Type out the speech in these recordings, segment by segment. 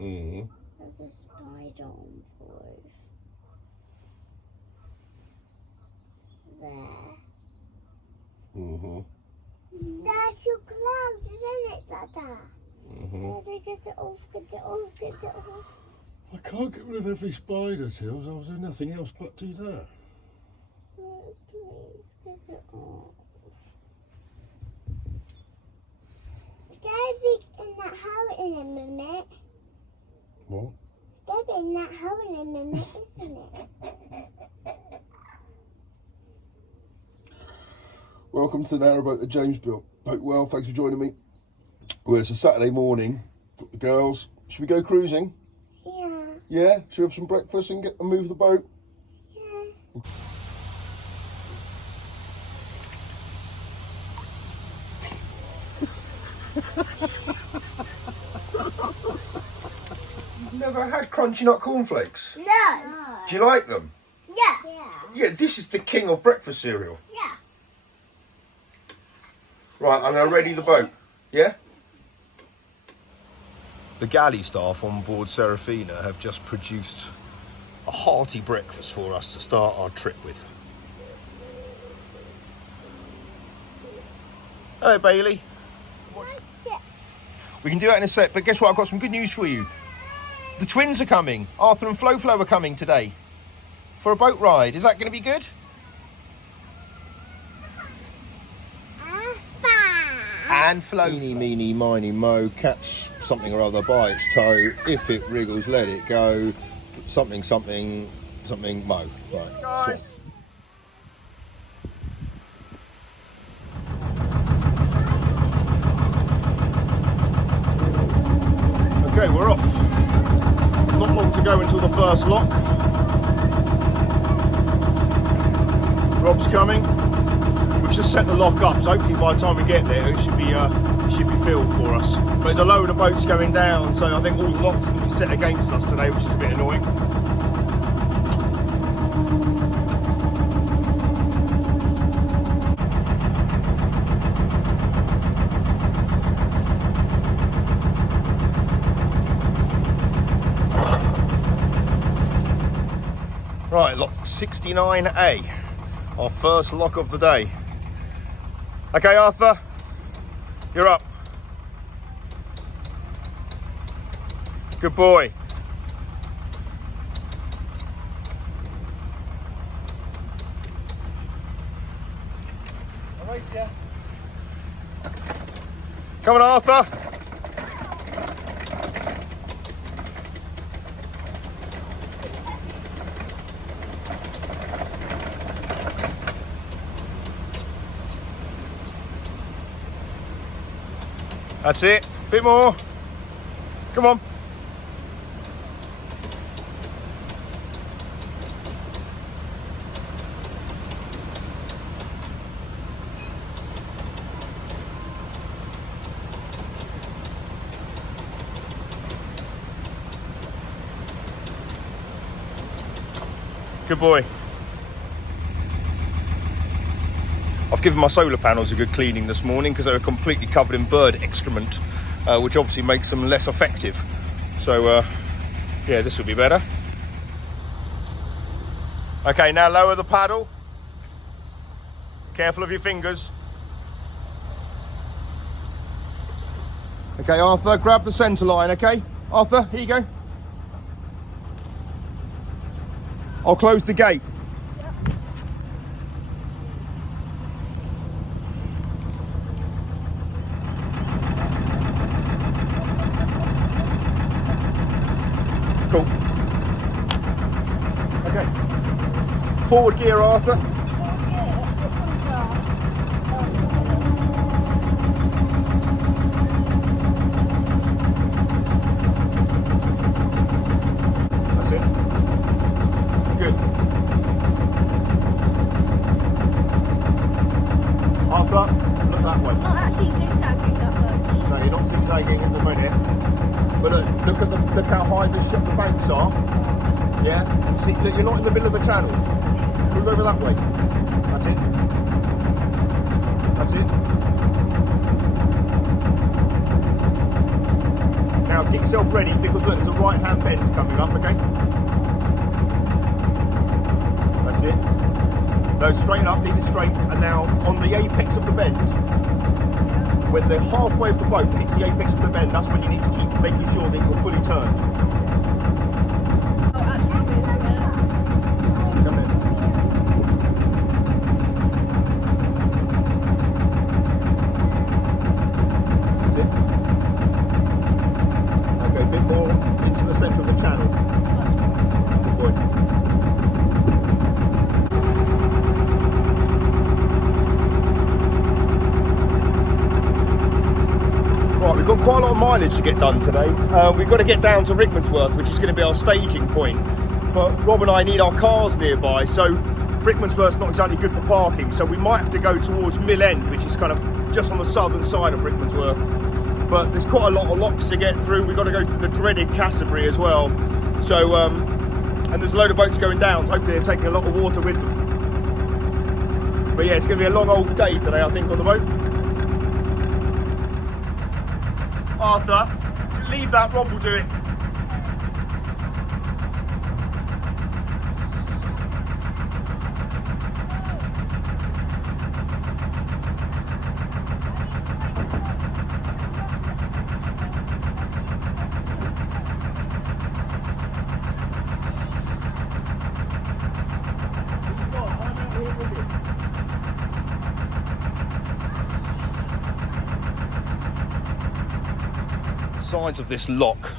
Mm-hmm. There's a spider on the roof. There. Mm-hmm. That's your cloud, isn't it, Dada? Mm-hmm. Dada, get it off, get it off, get it off. I can't get rid of every spider, Tills. I was doing nothing else but do that. Oh, please, get it off. They'll be in that hole in a minute. What? They'll be in that hole in a minute, isn't it? Welcome to the narrowboat that James built. Hope well, thanks for joining me. Well, it's a Saturday morning. Got the girls. Should we go cruising? Yeah. Yeah? Should we have some breakfast and move the boat? Yeah. You've never had crunchy nut cornflakes? No. Do you like them? Yeah. Yeah, this is the king of breakfast cereal. Yeah. Right, I'm going to ready the boat. Yeah? The galley staff on board Serafina have just produced a hearty breakfast for us to start our trip with. Hello, Bailey. We can do that in a sec, but guess what? I've got some good news for you. The twins are coming. Arthur and Flo are coming today for a boat ride. Is that going to be good? And Flo. Eeny, meeny, miny, mo, catch something or other by its toe. If it wriggles, let it go. Something, something, something, mo. Right. Guys. Okay, we're off. Not long to go until the first lock. Rob's coming. We've just set the lock up, so hopefully by the time we get there, it should be filled for us. But there's a load of boats going down, so I think all the locks are going to be set against us today, which is a bit annoying. Right, lock 69A, our first lock of the day. Okay, Arthur, you're up. Good boy. I'll race you. Come on, Arthur. That's it. Bit more. Come on. Good boy. I've given my solar panels a good cleaning this morning because they were completely covered in bird excrement, which obviously makes them less effective. So, yeah, this will be better. Okay, now lower the paddle. Careful of your fingers. Okay, Arthur, grab the centre line, okay? Arthur, here you go. I'll close the gate. Cool. Okay. Forward gear, Arthur. That's it. Good. Arthur, look that way. I'm not actually zigzagging that much. No, you're not zigzagging at the minute. But look how high the banks are. Yeah? And see, look, you're not in the middle of the channel. Move over that way. That's it. That's it. Now get yourself ready because look, there's a right hand bend coming up, okay? That's it. No, straighten up, leave it straight, and now on the apex of the bend, when the halfway of the boat hits the apex of the bend, that's when you need to keep making sure that you're fully turned. Oh, actually moving it. Come in. That's it. Okay, a bit more into the centre of the channel. Good boy. Right, we've got quite a lot of mileage to get done today. We've got to get down to Rickmansworth, which is going to be our staging point. But Rob and I need our cars nearby, so Rickmansworth's not exactly good for parking, so we might have to go towards Mill End, which is kind of just on the southern side of Rickmansworth. But there's quite a lot of locks to get through. We've got to go through the dreaded Cassiobury as well. So, and there's a load of boats going down, so hopefully they're taking a lot of water with them. But yeah, it's going to be a long old day today, I think, on the boat. Arthur, leave that, Rob will do it. Sides of this lock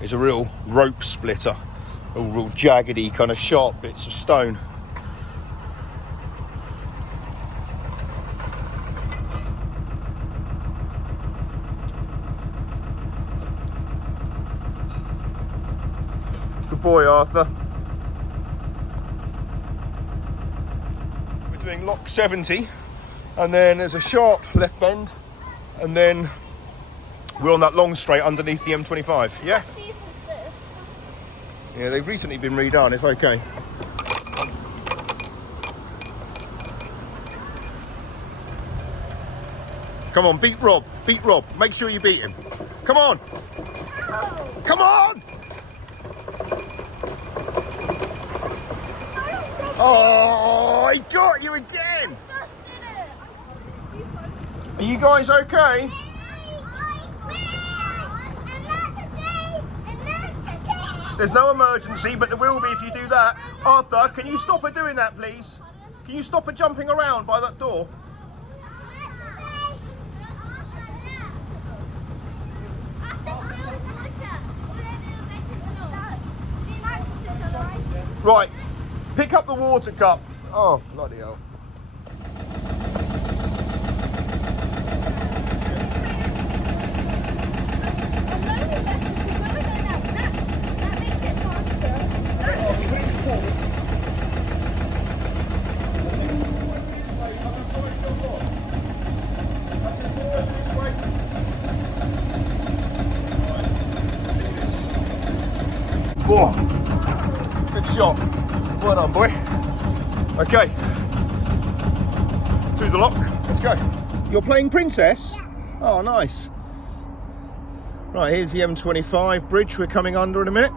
is a real rope splitter, a real jaggedy kind of sharp bits of stone. Good boy, Arthur. We're doing lock 70 and then there's a sharp left bend and then we're on that long straight underneath the M25, yeah? Yeah, they've recently been redone, it's okay. Come on, beat Rob, make sure you beat him. Come on! Come on! Oh, he got you again! Are you guys okay? There's no emergency, but there will be if you do that. Arthur, can you stop her doing that, please? Can you stop her jumping around by that door? Right, pick up the water cup. Oh, bloody hell. Oh, good shot. Well done, boy. Okay. Through the lock. Let's go. You're playing Princess? Yeah. Oh, nice. Right, here's the M25 bridge we're coming under in a minute.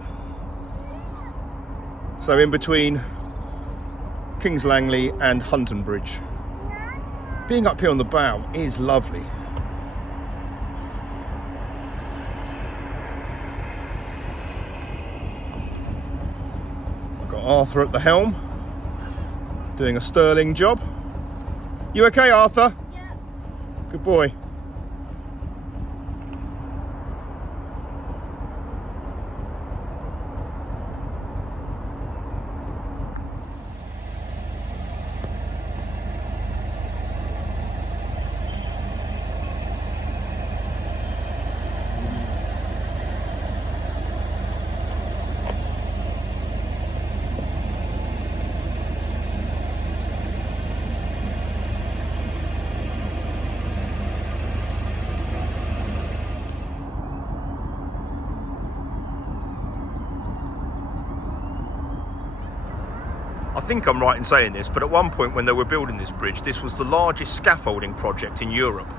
So in between Kings Langley and Hunton Bridge. Being up here on the bow is lovely. Got Arthur at the helm, doing a sterling job. You okay, Arthur? Yeah. Good boy. I think I'm right in saying this, but at one point when they were building this bridge, this was the largest scaffolding project in Europe.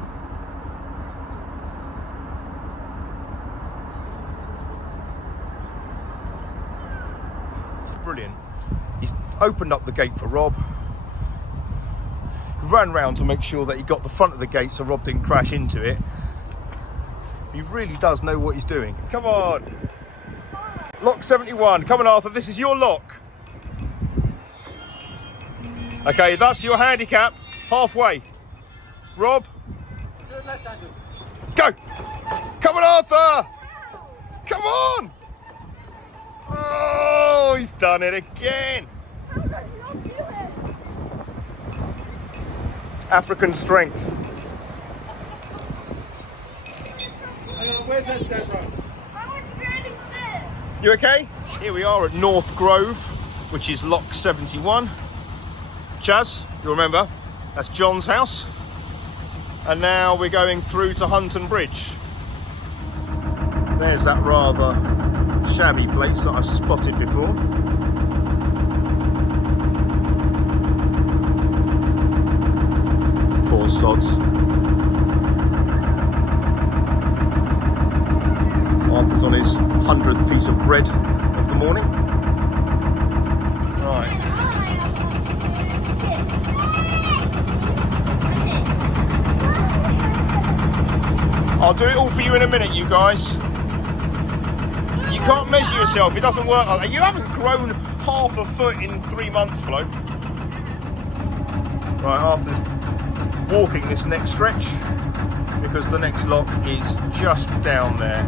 brilliant. He's opened up the gate for Rob. He ran round to make sure that he got the front of the gate so Rob didn't crash into it. He really does know what he's doing. Come on. Lock 71. Come on, Arthur. This is your lock. Okay, that's your handicap. Halfway. Rob. Go. Come on, Arthur. Come on. Oh, he's done it again. African strength. Where's that zebra? You okay? Here we are at North Grove, which is lock 71. Chaz, you remember, that's John's house. And now we're going through to Hunton Bridge. There's that rather shabby place that I've spotted before. Poor sods. Arthur's on his 100th piece of bread of the morning. Right. I'll do it all for you in a minute, you guys. You can't measure yourself, it doesn't work like that. You haven't grown half a foot in 3 months, Flo. Right, Arthur's walking this next stretch because the next lock is just down there,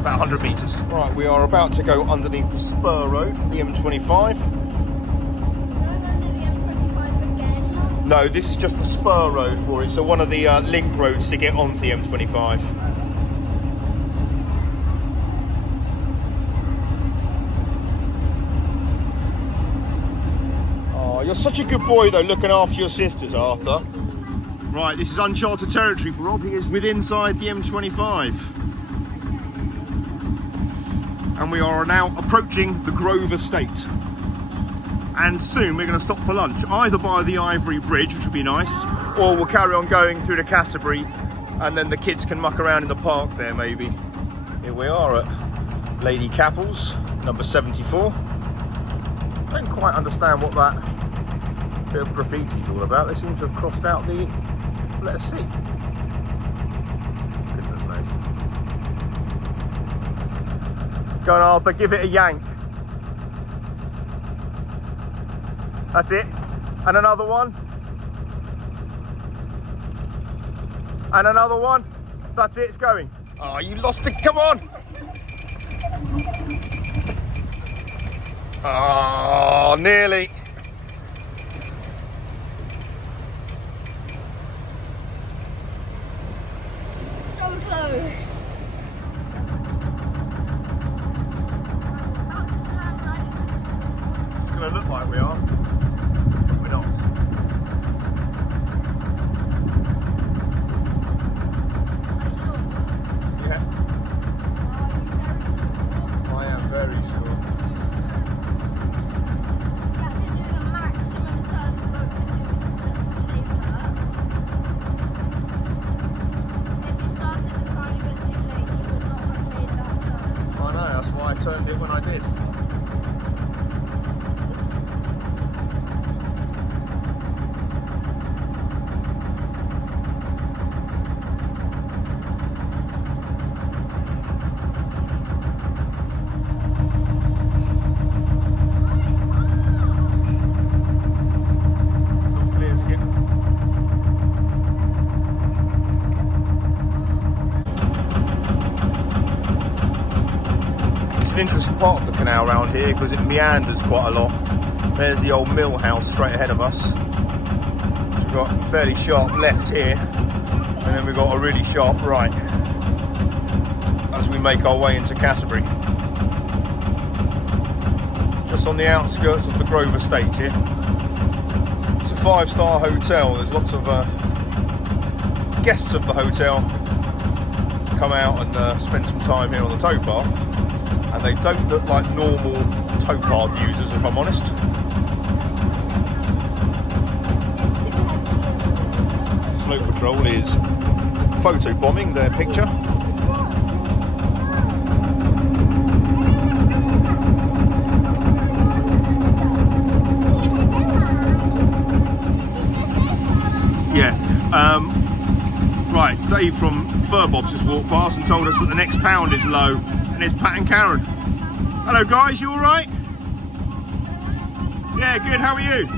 about 100 metres. Right, we are about to go underneath the spur road, the M25. Going under the M25 again? No, this is just the spur road for it, so one of the link roads to get onto the M25. Oh, you're such a good boy though, looking after your sisters, Arthur. Right, this is uncharted territory for Rob. He is within inside the M25. And we are now approaching the Grove Estate. And soon we're going to stop for lunch, either by the Ivory Bridge, which would be nice, or we'll carry on going through to Cassiobury, and then the kids can muck around in the park there maybe. Here we are at Lady Capples, number 74. I don't quite understand what that bit of graffiti is all about. They seem to have crossed out the letter C. Goodness knows. Go on, Arthur, give it a yank. That's it. And another one. And another one. That's it, it's going. Oh, you lost it, come on. Oh, nearly. So close. It's going to look like we are. We're not. Yeah. I am very sure. You have to do the maximum turn the boat can do to save that. If you started a tiny bit too late, you would not have made that turn. I know, that's why I turned it when I did. An interesting part of the canal around here because it meanders quite a lot. There's the old mill house straight ahead of us. So we've got a fairly sharp left here, and then we've got a really sharp right as we make our way into Cassiobury. Just on the outskirts of the Grove Estate here. It's a 5-star hotel. There's lots of guests of the hotel come out and spend some time here on the towpath. And they don't look like normal towpath users, if I'm honest. Slope Patrol is photobombing their picture. Dave from Furbob's just walked past and told us that the next pound is low, and there's Pat and Karen. Hello guys, you all right? Yeah, good, how are you?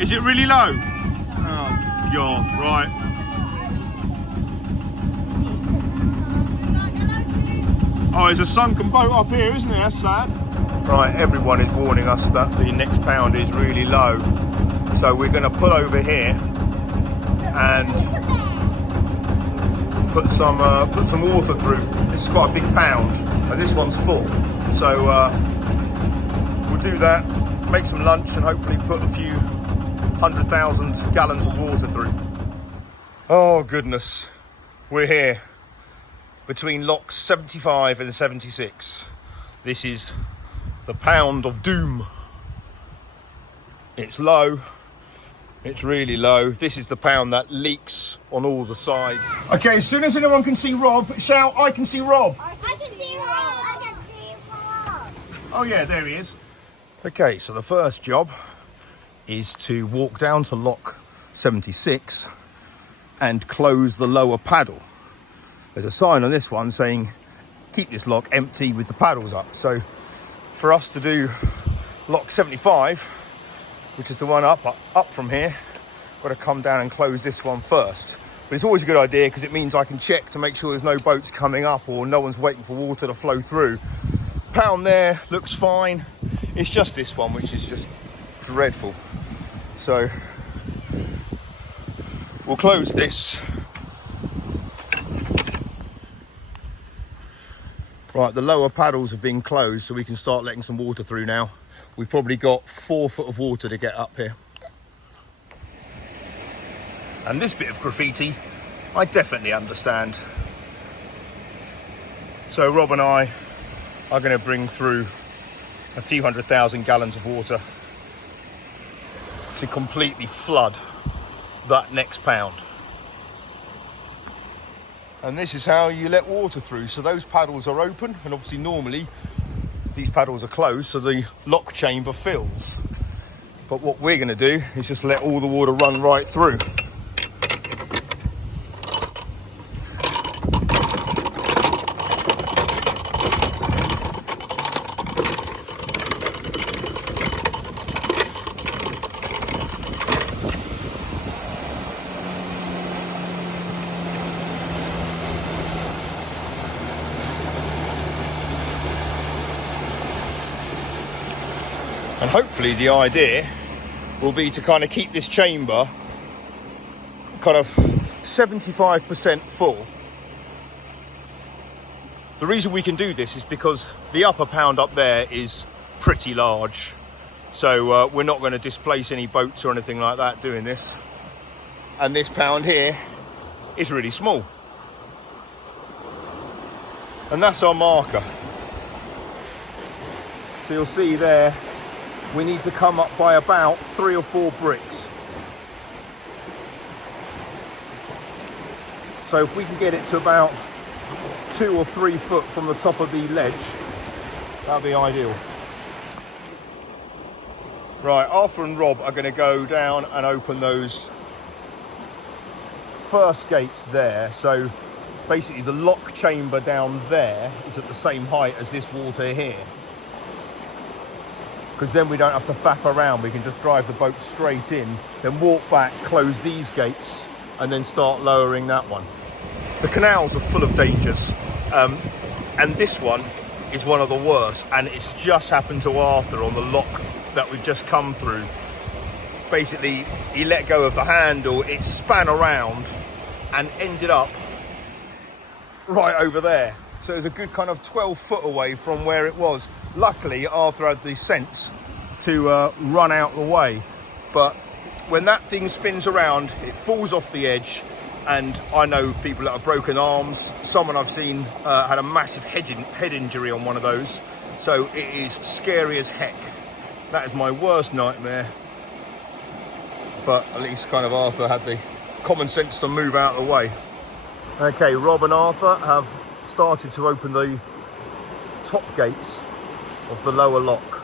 Is it really low? Oh God, right. Oh, there's a sunken boat up here, isn't there? That's sad. Right, everyone is warning us that the next pound is really low. So we're going to pull over here and put some water through. This is quite a big pound, and this one's full. So we'll do that, make some lunch, and hopefully put a few 100,000 gallons of water through. Oh goodness, we're here. Between locks 75 and 76. This is the pound of doom. It's low. It's really low. This is the pound that leaks on all the sides. Okay, as soon as anyone can see Rob, shout, I can see Rob. I can see Rob. I can see Rob. Oh yeah, there he is. Okay, so the first job is to walk down to lock 76 and close the lower paddle. There's a sign on this one saying, keep this lock empty with the paddles up. So for us to do lock 75, which is the one up from here, got to come down and close this one first. But it's always a good idea because it means I can check to make sure there's no boats coming up or no one's waiting for water to flow through. Pound there looks fine. It's just this one, which is just dreadful. So we'll close this. Right, the lower paddles have been closed, so we can start letting some water through now. We've probably got 4 foot of water to get up here. And this bit of graffiti, I definitely understand. So Rob and I are going to bring through a few 100,000 gallons of water to completely flood that next pound. And this is how you let water through. So those paddles are open, and obviously normally these paddles are closed, so the lock chamber fills. But what we're going to do is just let all the water run right through. And hopefully the idea will be to kind of keep this chamber kind of 75% full. The reason we can do this is because the upper pound up there is pretty large. So we're not going to displace any boats or anything like that doing this. And this pound here is really small. And that's our marker. So you'll see there, we need to come up by about 3 or 4 bricks. So if we can get it to about 2 or 3 foot from the top of the ledge, that'd be ideal. Right, Arthur and Rob are going to go down and open those first gates there. So basically the lock chamber down there is at the same height as this water here. Because then we don't have to faff around, we can just drive the boat straight in, then walk back, close these gates, and then start lowering that one. The canals are full of dangers, and this one is one of the worst, and it's just happened to Arthur on the lock that we've just come through. Basically, he let go of the handle, it span around, and ended up right over there. So it was a good kind of 12 foot away from where it was. Luckily, Arthur had the sense to run out the way. But when that thing spins around, it falls off the edge. And I know people that have broken arms. Someone I've seen had a massive head injury on one of those. So it is scary as heck. That is my worst nightmare. But at least kind of Arthur had the common sense to move out of the way. Okay, Rob and Arthur have started to open the top gates of the lower lock.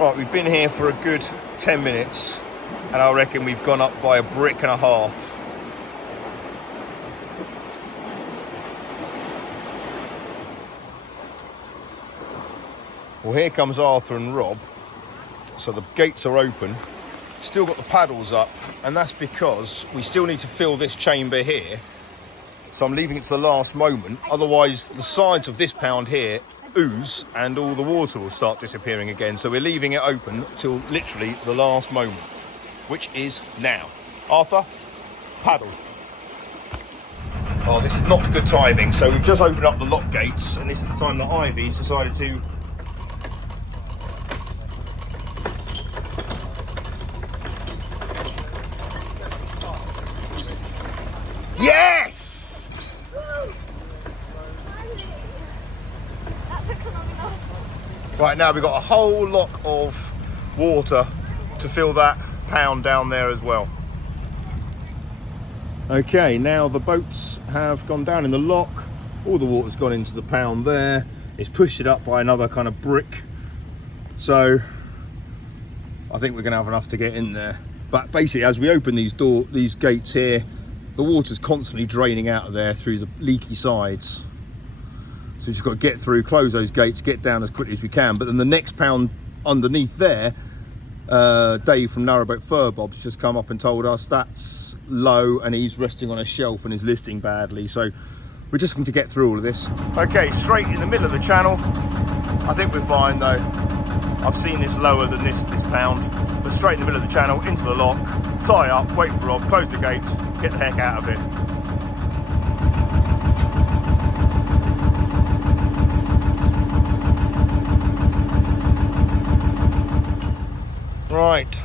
Right, we've been here for a good 10 minutes and I reckon we've gone up by a brick and a half. Well, here comes Arthur and Rob. So the gates are open. Still got the paddles up, and that's because we still need to fill this chamber here. So I'm leaving it to the last moment. Otherwise, the sides of this pound here ooze and all the water will start disappearing again. So we're leaving it open till literally the last moment, which is now. Arthur, paddle. Oh, this is not good timing. So we've just opened up the lock gates, and this is the time that Ivy's decided to yes! Right, now we've got a whole lock of water to fill that pound down there as well. Okay, now the boats have gone down in the lock. All the water's gone into the pound there. It's pushed it up by another kind of brick. So I think we're going to have enough to get in there. But basically, as we open these gates here, the water's constantly draining out of there through the leaky sides. So we've just got to get through, close those gates, get down as quickly as we can. But then the next pound underneath there, Dave from Narrowboat Fur Bob's just come up and told us that's low and he's resting on a shelf and is listing badly. So we're just going to get through all of this. Okay, straight in the middle of the channel. I think we're fine though. I've seen this lower than this pound. But straight in the middle of the channel, into the lock, tie up, wait for Rob, close the gates, get the heck out of it. Right,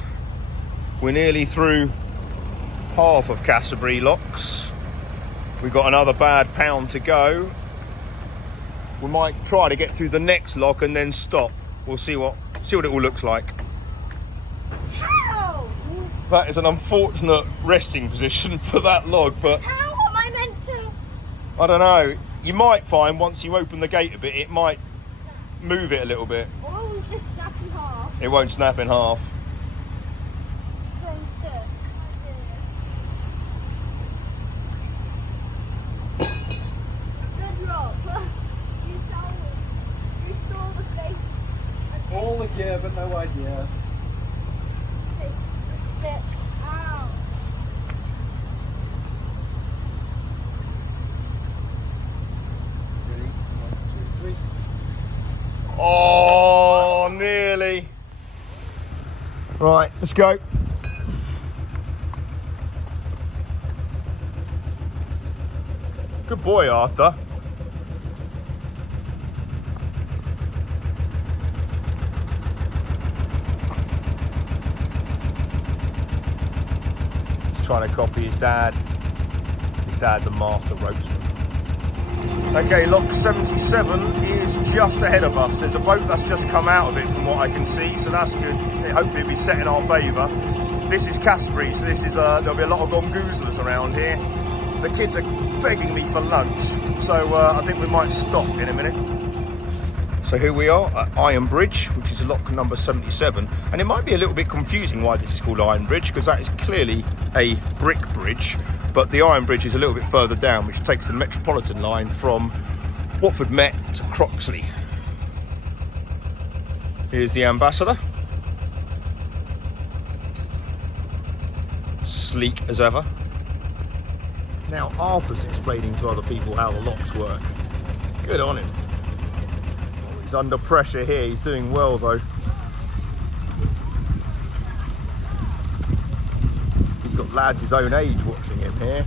we're nearly through half of Cassiobury locks. We've got another bad pound to go. We might try to get through the next lock and then stop. We'll see what it all looks like. How? That is an unfortunate resting position for that log, but How am I meant to? I don't know. You might find once you open the gate a bit, it might move it a little bit. Or will it just snap in half? It won't snap in half. Stay still. Good luck. You tell me. Restore the faith. All the gear, but no idea. Take the stick out. Ready? 1, 2, 3. Oh, nearly. Right, let's go. Good boy, Arthur. He's trying to copy his dad. His dad's a master ropesman. Okay, lock 77 is just ahead of us. There's a boat that's just come out of it from what I can see, so that's good. Hopefully it'll be set in our favour. This is Cassiobury, so this is there'll be a lot of gongoozlers around here. The kids are begging me for lunch, so I think we might stop in a minute. So here we are at Iron Bridge, which is lock number 77, and it might be a little bit confusing why this is called Iron Bridge, because that is clearly a brick bridge, but the Iron Bridge is a little bit further down, which takes the Metropolitan line from Watford Met to Croxley. Here's the ambassador, sleek as ever. Now Arthur's explaining to other people how the locks work. Good on him. He's under pressure here, he's doing well though. He's got lads his own age watching him here.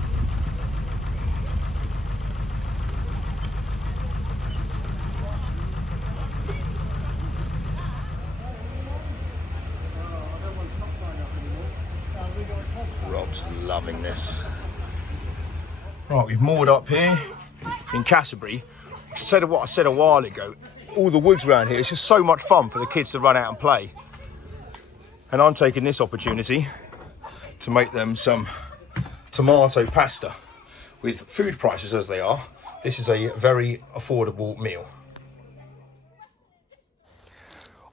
Rob's loving this. Right, we've moored up here in Cassiobury. To say what I said a while ago, all the woods around here, it's just so much fun for the kids to run out and play. And I'm taking this opportunity to make them some tomato pasta. With food prices as they are, this is a very affordable meal.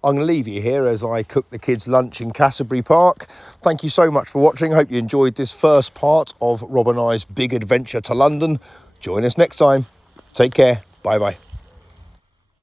I'm going to leave you here as I cook the kids' lunch in Cassiobury Park. Thank you so much for watching. Hope you enjoyed this first part of Rob and I's big adventure to London. Join us next time. Take care. Bye bye.